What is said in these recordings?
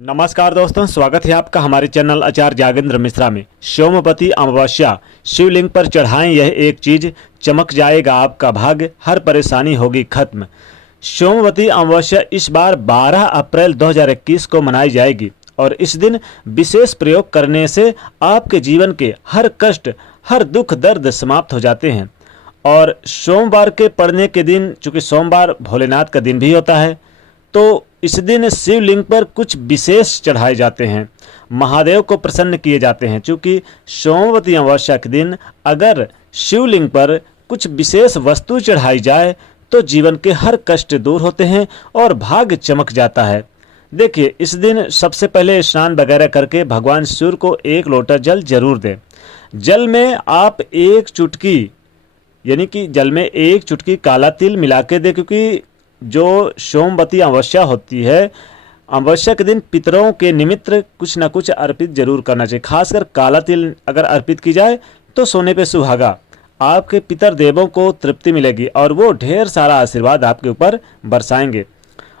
नमस्कार दोस्तों, स्वागत है आपका हमारे चैनल आचार्य जागेंद्र मिश्रा में। सोमवती अमावस्या शिवलिंग पर चढ़ाएं, यह एक चीज, चमक जाएगा आपका भाग्य, हर परेशानी होगी खत्म। सोमवती अमावस्या इस बार 12 अप्रैल 2021 को मनाई जाएगी और इस दिन विशेष प्रयोग करने से आपके जीवन के हर कष्ट, हर दुख दर्द समाप्त हो जाते हैं। और सोमवार के पड़ने के दिन, चूंकि सोमवार भोलेनाथ का दिन भी होता है, तो इस दिन शिवलिंग पर कुछ विशेष चढ़ाए जाते हैं, महादेव को प्रसन्न किए जाते हैं। चूँकि सोमवती अमावस्या के दिन अगर शिवलिंग पर कुछ विशेष वस्तु चढ़ाई जाए तो जीवन के हर कष्ट दूर होते हैं और भाग्य चमक जाता है। देखिए, इस दिन सबसे पहले स्नान वगैरह करके भगवान सूर्य को 1 लोटा जल जरूर दें। जल में आप 1 चुटकी, यानी कि जल में 1 चुटकी काला तिल मिला के दें, क्योंकि जो सोमवती अमावस्या होती है, अमावस्या के दिन पितरों के निमित्त कुछ ना कुछ अर्पित जरूर करना चाहिए। खासकर काला तिल अगर अर्पित की जाए तो सोने पे सुहागा, आपके पितर देवों को तृप्ति मिलेगी और वो ढेर सारा आशीर्वाद आपके ऊपर बरसाएंगे।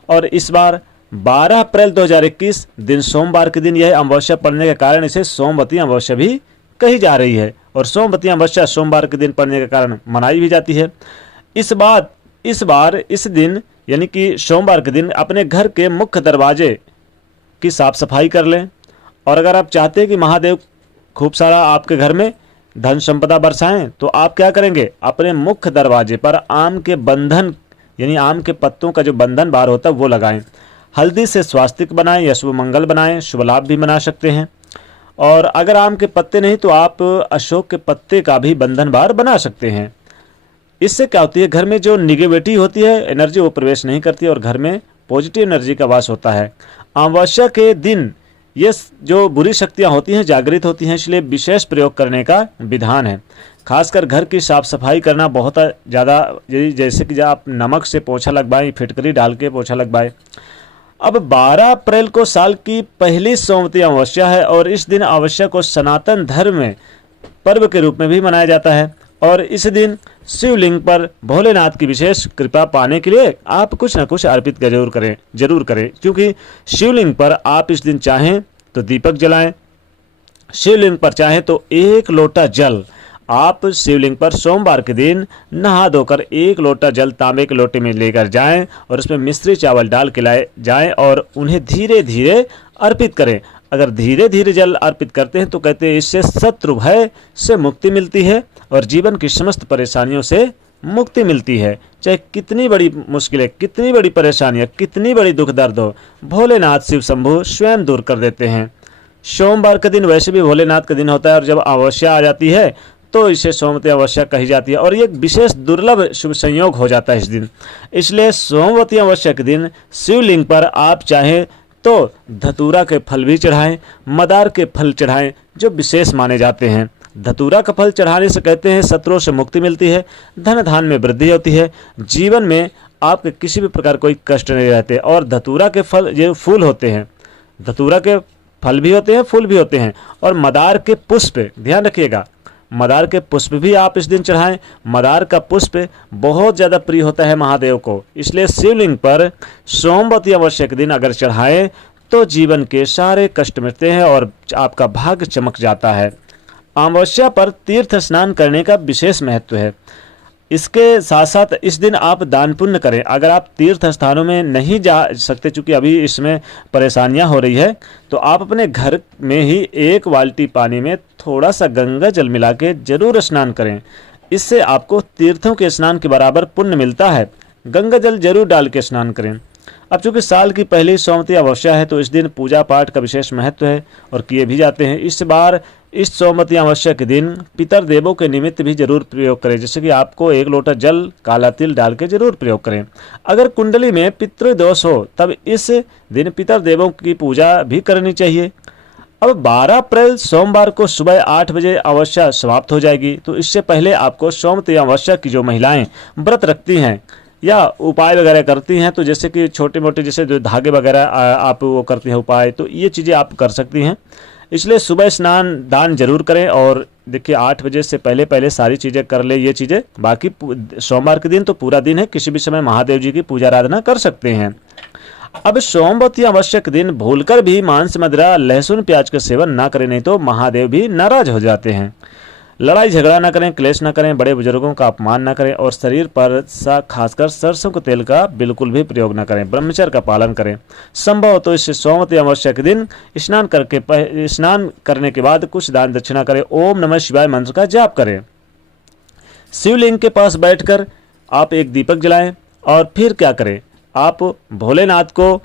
और इस बार 12 अप्रैल 2021 दिन सोमवार के दिन यह अमावस्या पड़ने के कारण इसे सोमवती अमावस्या भी कही जा रही है और सोमवती अमावस्या सोमवार के दिन पड़ने के कारण मनाई भी जाती है। इस बार इस दिन, यानी कि सोमवार के दिन, अपने घर के मुख्य दरवाजे की साफ सफाई कर लें। और अगर आप चाहते हैं कि महादेव खूब सारा आपके घर में धन संपदा बरसाएं, तो आप क्या करेंगे, अपने मुख्य दरवाजे पर आम के बंधन, यानी आम के पत्तों का जो बंधन बार होता है वो लगाएं। हल्दी से स्वास्तिक बनाएं या शुभ मंगल बनाएं, शुभ लाभ भी बना सकते हैं। और अगर आम के पत्ते नहीं तो आप अशोक के पत्ते का भी बंधन बार बना सकते हैं। इससे क्या होती है, घर में जो निगेटिविटी होती है, एनर्जी, वो प्रवेश नहीं करती और घर में पॉजिटिव एनर्जी का वास होता है। अमावस्या के दिन ये जो बुरी शक्तियां होती हैं जागृत होती हैं, इसलिए विशेष प्रयोग करने का विधान है। खासकर घर की साफ सफाई करना बहुत ज़्यादा, जैसे कि आप नमक से पोछा लगवाएं, फिटकरी डाल के पोछा लगवाएं। अब 12 अप्रैल को साल की पहली सोमवती अमावस्या है और इस दिन अमावस्या को सनातन धर्म में पर्व के रूप में भी मनाया जाता है। और इस दिन शिवलिंग पर भोलेनाथ की विशेष कृपा पाने के लिए आप कुछ न कुछ अर्पित जरूर करें। क्योंकि शिवलिंग पर आप इस दिन चाहें तो दीपक जलाएं, शिवलिंग पर चाहें तो 1 लोटा जल आप शिवलिंग पर सोमवार के दिन नहा धोकर 1 लोटा जल तांबे के लोटे में लेकर जाएं और उसमें मिश्री चावल डाल के लाए जाएं और उन्हें धीरे धीरे अर्पित करें। अगर धीरे धीरे जल अर्पित करते हैं तो कहते हैं इससे शत्रु भय से मुक्ति मिलती है और जीवन की समस्त परेशानियों से मुक्ति मिलती है। चाहे कितनी बड़ी मुश्किलें, कितनी बड़ी परेशानियां, कितनी बड़ी दुख दर्द हो, भोलेनाथ शिव शंभु स्वयं दूर कर देते हैं। सोमवार का दिन वैसे भी भोलेनाथ का दिन होता है और जब अमावस्या आ जाती है तो इसे सोमवती अमावस्या कही जाती है और ये एक विशेष दुर्लभ शुभ संयोग हो जाता है इस दिन। इसलिए सोमवती अमावस्या के दिन शिवलिंग पर आप चाहें तो धतूरा के फल भी चढ़ाएं, मदार के फल चढ़ाएं, जो विशेष माने जाते हैं। धतूरा का फल चढ़ाने से कहते हैं शत्रुओं से मुक्ति मिलती है, धन धान में वृद्धि होती है, जीवन में आपके किसी भी प्रकार कोई कष्ट नहीं रहते। और धतूरा के फल, ये फूल होते हैं, धतूरा के फल भी होते हैं, फूल भी होते हैं। और मदार के पुष्प, ध्यान रखिएगा, मदार के पुष्प भी आप इस दिन चढ़ाएं। मदार का पुष्प बहुत ज़्यादा प्रिय होता है महादेव को, इसलिए शिवलिंग पर सोमवती अमावस्या के दिन अगर चढ़ाएं तो जीवन के सारे कष्ट मिटते हैं और आपका भाग्य चमक जाता है। अमावस्या पर तीर्थ स्नान करने का विशेष महत्व है। इसके साथ साथ इस दिन आप दान पुण्य करें। अगर आप तीर्थ स्थानों में नहीं जा सकते, चूँकि अभी इसमें परेशानियां हो रही है, तो आप अपने घर में ही 1 बाल्टी पानी में थोड़ा सा गंगा जल मिला के जरूर स्नान करें। इससे आपको तीर्थों के स्नान के बराबर पुण्य मिलता है। गंगा जल जरूर डाल के स्नान करें। अब चूँकि साल की पहली सोमवती अमावस्या है तो इस दिन पूजा पाठ का विशेष महत्व है और किए भी जाते हैं। इस बार इस सोमवती अमावस्या के दिन पितर देवों के निमित्त भी जरूर प्रयोग करें, जैसे कि आपको 1 लोटा जल काला तिल डाल के जरूर प्रयोग करें। अगर कुंडली में पितृदोष हो तब इस दिन पितर देवों की पूजा भी करनी चाहिए। अब 12 अप्रैल सोमवार को सुबह 8 बजे अमावस्या समाप्त हो जाएगी, तो इससे पहले आपको सोमवती अमावस्या की जो महिलाएं व्रत रखती हैं या उपाय वगैरह करती हैं, तो जैसे कि छोटे मोटे जैसे जो धागे वगैरह आप वो करती हैं उपाय, तो ये चीज़ें आप कर सकती हैं। इसलिए सुबह स्नान दान जरूर करें और देखिए 8 बजे से पहले पहले सारी चीज़ें कर ले ये चीज़ें। बाकी सोमवार के दिन तो पूरा दिन है, किसी भी समय महादेव जी की पूजा आराधना कर सकते हैं। अब सोमवती अमावस्या के दिन भूलकर भी मांस, मदिरा, लहसुन, प्याज का सेवन ना करें, नहीं तो महादेव भी नाराज हो जाते हैं। लड़ाई झगड़ा ना करें, क्लेश ना करें, बड़े बुजुर्गों का अपमान ना करें और शरीर पर खासकर सरसों के तेल का बिल्कुल भी प्रयोग ना करें। ब्रह्मचर्य का पालन करें। संभव हो तो इस सोमवती अमावस्या के दिन स्नान करने के बाद कुछ दान दक्षिणा करें। ओम नमः शिवाय मंत्र का जाप करें। शिवलिंग के पास बैठकर आप एक दीपक जलाएं और फिर क्या करें, आप भोलेनाथ को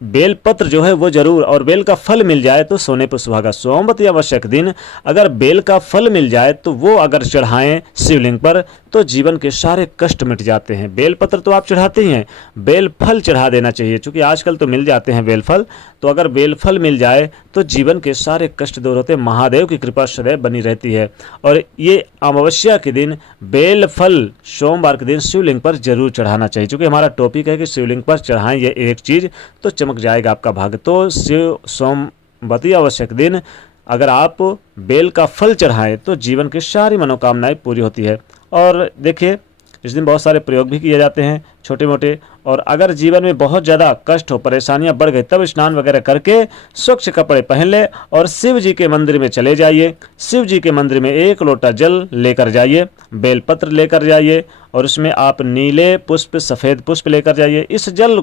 बेल पत्र जो है वो जरूर, और बेल का फल मिल जाए तो सोने पर सुहागा। सोमवती अमावस्या के दिन अगर बेल का फल मिल जाए तो वो अगर चढ़ाएं शिवलिंग पर तो जीवन के सारे कष्ट मिट जाते हैं। बेल पत्र तो आप चढ़ाते ही हैं, बेल फल चढ़ा देना चाहिए, क्योंकि आजकल तो मिल जाते हैं बेल फल, तो अगर बेल फल मिल जाए तो जीवन के सारे कष्ट दूर होते हैं। महादेव की कृपा सदैव बनी रहती है। और ये अमावस्या के दिन बेल फल सोमवार के दिन शिवलिंग पर जरूर चढ़ाना चाहिए, क्योंकि हमारा टॉपिक है कि शिवलिंग पर चढ़ाएं ये एक चीज़ तो चमक जाएगा आपका भाग्य। तो सोमवती अमावस्या के दिन अगर आप बेल का फल चढ़ाएं तो जीवन की सारी मनोकामनाएं पूरी होती है। और देखिए इस दिन बहुत सारे प्रयोग भी किए जाते हैं छोटे मोटे। और अगर जीवन में बहुत ज़्यादा कष्ट हो, परेशानियां बढ़ गई, तब स्नान वगैरह करके स्वच्छ कपड़े पहन ले और शिव जी के मंदिर में चले जाइए। शिव जी के मंदिर में 1 लोटा जल लेकर जाइए, बेलपत्र लेकर जाइए और उसमें आप नीले पुष्प, सफ़ेद पुष्प लेकर जाइए। इस जल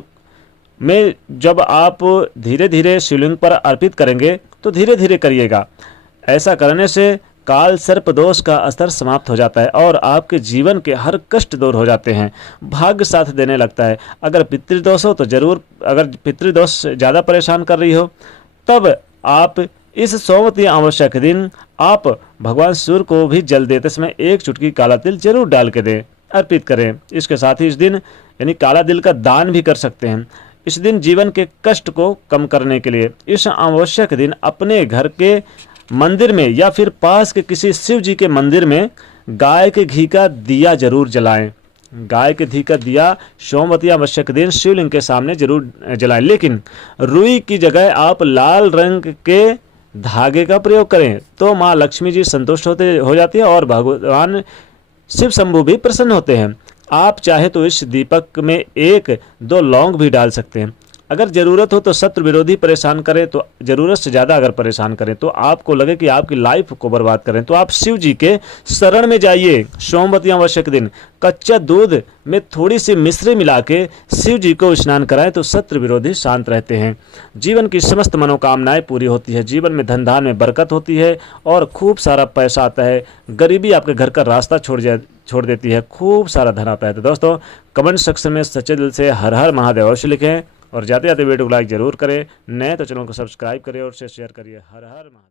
में जब आप धीरे धीरे शिवलिंग पर अर्पित करेंगे तो धीरे धीरे करिएगा। ऐसा करने से काल सर्प दोष का असर समाप्त हो जाता है और आपके जीवन के हर कष्ट दूर हो जाते हैं, भाग्य साथ देने लगता है। अगर पितृदोष हो तो ज़रूर, अगर पितृदोष ज़्यादा परेशान कर रही हो तब आप इस सोमवती अमावस्या के दिन आप भगवान सूर्य को भी जल देते समय 1 चुटकी काला तिल जरूर डाल के दें, अर्पित करें। इसके साथ ही इस दिन यानी काला तिल का दान भी कर सकते हैं। इस दिन जीवन के कष्ट को कम करने के लिए इस अमावस्या के दिन अपने घर के मंदिर में या फिर पास के किसी शिव जी के मंदिर में गाय के घी का दिया जरूर जलाएं। गाय के घी का दिया सोमवती अमावस्या के दिन शिवलिंग के सामने जरूर जलाएं, लेकिन रुई की जगह आप लाल रंग के धागे का प्रयोग करें तो माँ लक्ष्मी जी संतुष्ट हो जाती है और भगवान शिव शंभु भी प्रसन्न होते हैं। आप चाहे तो इस दीपक में 1-2 लौंग भी डाल सकते हैं। अगर ज़रूरत हो तो शत्रु विरोधी परेशान करें, तो ज़रूरत से ज़्यादा अगर परेशान करें तो आपको लगे कि आपकी लाइफ को बर्बाद करें तो आप शिव जी के शरण में जाइए। सोमवती अमावस्या के दिन कच्चा दूध में थोड़ी सी मिश्री मिला के शिव जी को स्नान कराएं तो शत्रु विरोधी शांत रहते हैं। जीवन की समस्त मनोकामनाएं पूरी होती है, जीवन में धन धान में बरकत होती है और खूब सारा पैसा आता है। गरीबी आपके घर का रास्ता छोड़ देती है, खूब सारा धन आता है। तो दोस्तों कमेंट सेक्शन में सच्चे दिल से हर हर महादेव अवश्य लिखें और जाते जाते वीडियो को लाइक जरूर करें। नए तो चैनल को सब्सक्राइब करें और शेयर करिए। हर हर महादेव।